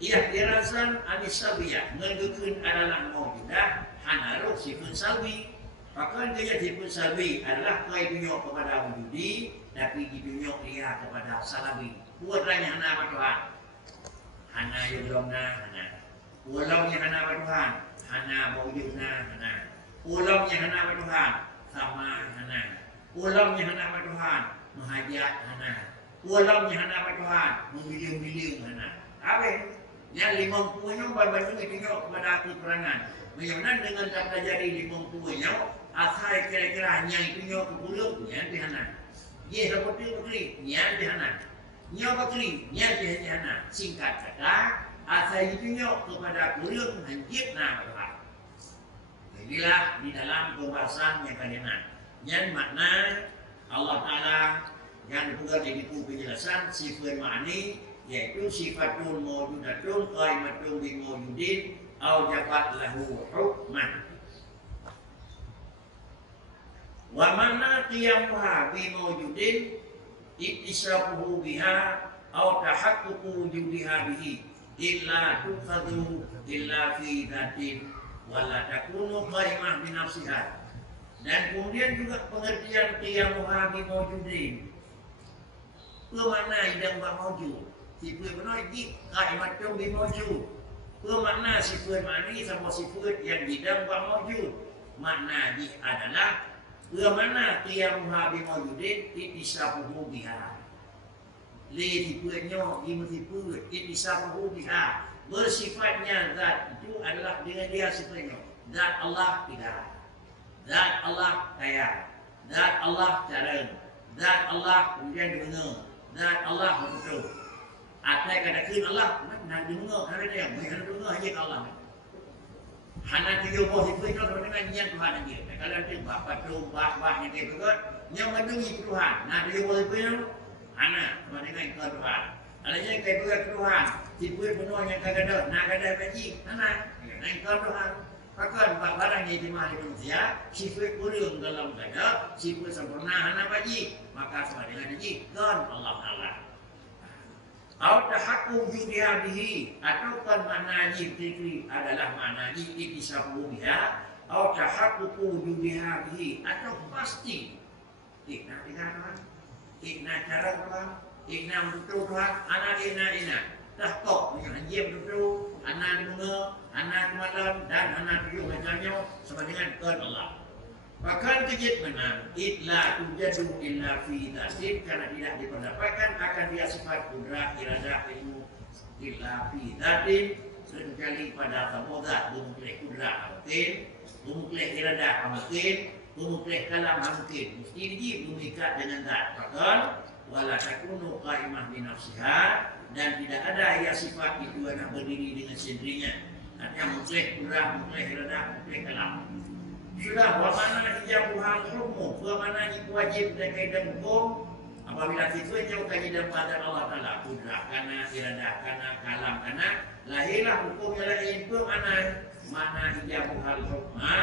ihtirasan anisabiyah, menunjukkan adalah maujudah hanaruk sifat salbi. Maka dia sifat salbi adalah kau tunjuk kepada wujudi, tapi ditunjuk dia kepada salabi. Buatlah hana Tuhan, hana yulongna hana. Ulangnya hana Tuhan, hana wujudna hana. Ulangnya hana Tuhan, sama hana. Ulangnya hana Tuhan, mahajat hana. Ulangnya hana Tuhan, membiling-biling hana. Apa? Yang 50-nya banyak ditunjuk kepada aku perangan. Bagaimana dengan kata jadi 50-nya, asal kira-kira hanya ditunjuk ke pulau, yang dihana. Dia seperti bekli, yang dihana. Nya bekli, yang dihana. Singkat kata, asal ditunjuk kepada pulau, hanjit nama Tuhan. Inilah di dalam pembahasan yang kalian. Yang makna Allah Ta'ala yang juga jadi penjelasan sifat ma'ani, yaitu sifatun mawjudatun qaimatun bi mawjudin au jabat lahu hukman. Wa mana qiyamuha bi mawjudin ittisafuhu biha au tahaqququ wujudiha bihi illa tuqadu illa fi dhatin wa la takunu qaimah bi nafsiha. Dan kemudian juga pengertian qiyamuha bi mawjudin. Kemana yang mawjud? Sifat benar ini kaimatun bi mawjud. Kemana sifat mani sama sifat yang tidak mawjud? Makna ini adalah kemana qiyamuha bi mawjudin ittisafuhu biha. Li sifatnya ini sifat ittisafuhu biha. Bersifatnya zat itu adalah dengan dia sifatnya. Zat Allah tidak. Zat Allah kaya. Zat Allah jarang. Zat Allah kemudian dengar. Zat Allah betul. Atai katakan Allah nak dengar, ada yang boleh dengar hanya Allah. Hana tujuh boh itu kalau dengan yang Tuhan aja. Kalau tu bapa tu bah yang dia berkat, yang mendengi Tuhan. Nak tujuh boh itu hana dengan Tuhan. Ada yang kayak berkat Tuhan. Sifat benar yang kadang nak kadang bagi hana dengan Tuhan. Bahkan barang yang dimahal manusia, sifat kurang dalam kada, sifat sempurna hana bagi. Maka sama dengan ini kan Allah Ta'ala. Atau tahaqquq wujudiha bihi, atau kan makna fikri adalah makna ittisafu biha, atau tahaqquq wujudiha bihi, atau pasti ikna Tuhan, ikna cara Tuhan, ikna betul Tuhan, anak ina tahaqquq menjadi betul, anak dengar, anak malam dan anak tujuh macamnya sama dengan kan Allah. Bahkan kejit menang, itla tujadu illa fi dhatin, karena tidak diperdapatkan akan dia sifat kudrah, iradah, ilmu illa fi dhatin, seringkali pada tamodat, bumukleh kudrah mungkin, bumukleh iradah mungkin, bumukleh kalam mungkin, mesti ini mengikat dengan zat. Bahkan wala takunu qaimah bi nafsiha, dan tidak ada ya sifat itu yang berdiri dengan sendirinya. Artinya mukleh kudrah, mukleh iradah, mukleh kalam. Sudah, bagaimana ijabuhan hukum, bagaimana wajib dan kaidah hukum apabila sifat yang dan pada Allah Ta'ala kudrah kana, iradah kana, kalam kana, lahirlah hukumnya lain mana ijabuhan hukma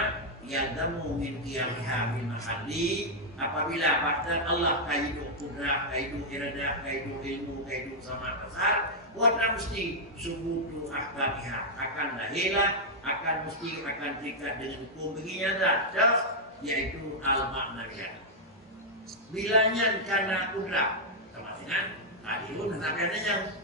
yalzamu min qiyamiha bil mahalli. Apabila pada Allah kaidah kudrah, kaidah iradah, kaidah ilmu, kaidah sama kasar, buatlah mesti subutu ahkamiha, akan lahirlah akan mesti akan terikat dengan hukum begini ada, yaitu al-maknawiyah. Bilanya karena kudrah sama dengan adilun nabiadanya.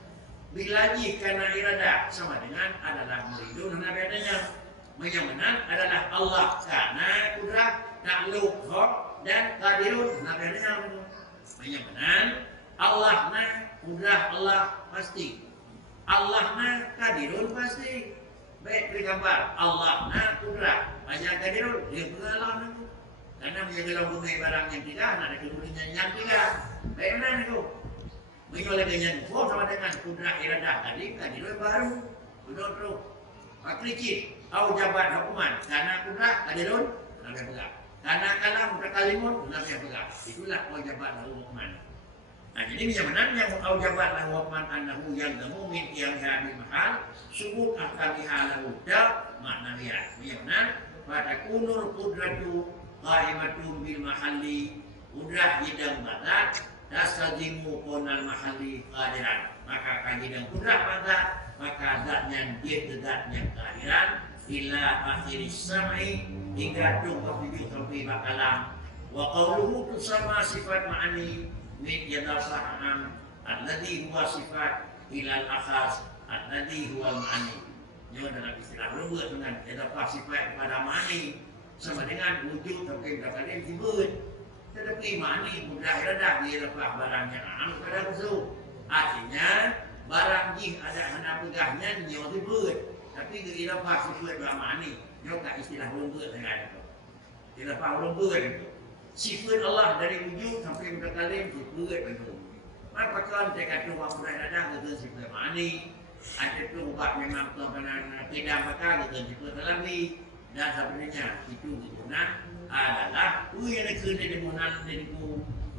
Bilanya karena iradah sama dengan adalah muridun nabiadanya. Yang adalah Allah karena kudrah, takluk hak dan qadirun nabiadanya. Yang Allah na kudrah Allah pasti. Allah na qadirun pasti. Baik, beri gambar Allah na kudrah banyak kadirun, dia pengalaman itu karena menjaga bunga barang yang tidak, ada kemudian yang tidak. Baik mana itu menyolah dengan hukum sama dengan kudrah iradah tadi, kadirun baru betul terus pakricit atau jabat hukuman karena kudrah kadirun nabi pegang, karena kalam kalimun nabi pegang, itulah jabat hukuman. Nah, jadi yang yang aujabat lahu hukuman annahu yalzamu min qiyamiha bil mahal subut ahkamiha lahu da ma'nawiyah. Yang pada kunul qudratu qaimatun bil mahalli, kudrah hidang batat tasazimu qonal mahalli qadiran. maka kaji dan kudrah pada maka zatnya dia zatnya kehadiran ila akhir samai hingga tujuh sampai bakalam wa qawluhu sama sifat ma'ani min yadafaham alladhi huwa sifat ila al-akhas alladhi huwa ma'ani. Ini dalam istilah rumah dengan yadafah sifat pada ma'ani sama dengan wujud sampai bakalim disebut. Tetapi ma'ani mudah redah dia lepas barang yang am pada usul. Artinya barang jih ada hana pegahnya nyawa disebut. Tapi dia lepas sifat pada ma'ani. Nyawa kat istilah rumah dengan itu. Dia lepas rumah itu. Sifat Allah dari wujud sampai bakalim disebut itu. Maka kan saya kata orang mudah redah itu sifat ma'ani. Ada tu ubah memang tuan-tuan tidak bakal itu sifat dalam ni. Dan sebenarnya itu guna adalah yang kena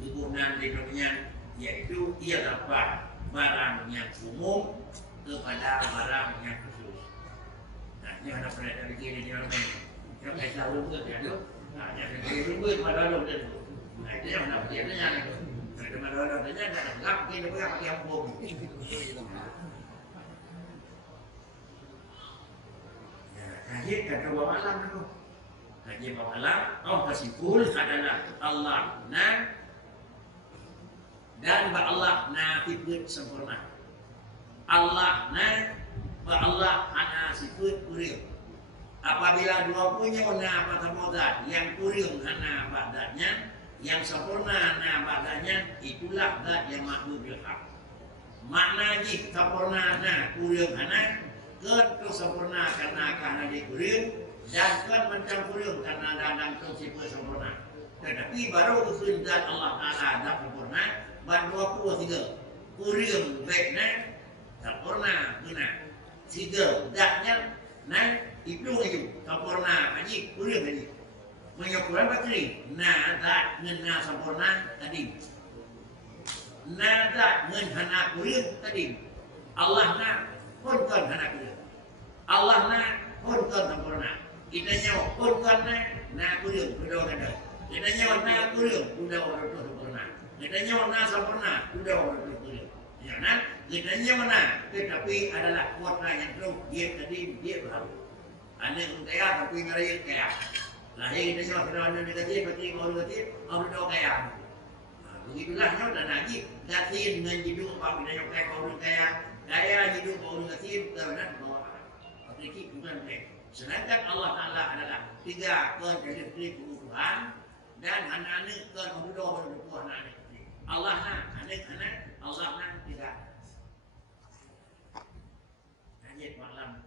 digunakan di dunia yaitu ia dapat barang yang umum kepada barang yang khusus. Nah, ini ada pernah dari kiri di dalam ini. Yang saya tahu ke dia nah, yang kiri rumah pada dalam itu. Nah, itu yang nak dia tanya ni. Kalau pada dalam tanya tak ada gelap kita boleh pakai ampun. Kaji kata bawa malam tu. Kaji bawa malam, kesimpulan adalah Allah dan Allah sifat sempurna. Allah Allah hana sifat kurium. Apabila dua punya apa samodat yang kurium hana badannya, yang sempurna hana badannya, itulah zat yang makhluk hak. Makna jik sempurna kurium hana kan sempurna karena dia kurium dan kan mencampurium karena dalam sifat sempurna. Tetapi baru usul zat Allah Ta'ala zat sempurna ban 23 kurium baiknya sempurna guna tiga zatnya itu sempurna haji kurium haji menyakuran bateri zat ngena sempurna tadi zat ngena kurium tadi Allah pun kan hana kurium Allah pun kan sempurna kita nyawa pun kan kurium sudah ada kita nyawa kurium sudah orang tu sempurna kita nyawa sempurna sudah orang tu kurium ya kita nyawa tetapi adalah kuasa yang terus dia tadi dia baru ada kaya tapi mereka kaya lahir kita nyawa sudah ada negatif berarti orang negatif orang tu kaya begitulah nyawa dan haji gatin dengan hidup apa kita nyawa kaya orang kaya kaya hidup orang negatif kerana bawa sedikit bukan baik. Sedangkan Allah Ta'ala adalah tiga konstitusi keutuhan dan anak-anak kemudah berbuah anak Allah anak-anak Allah tiga. Ayat malam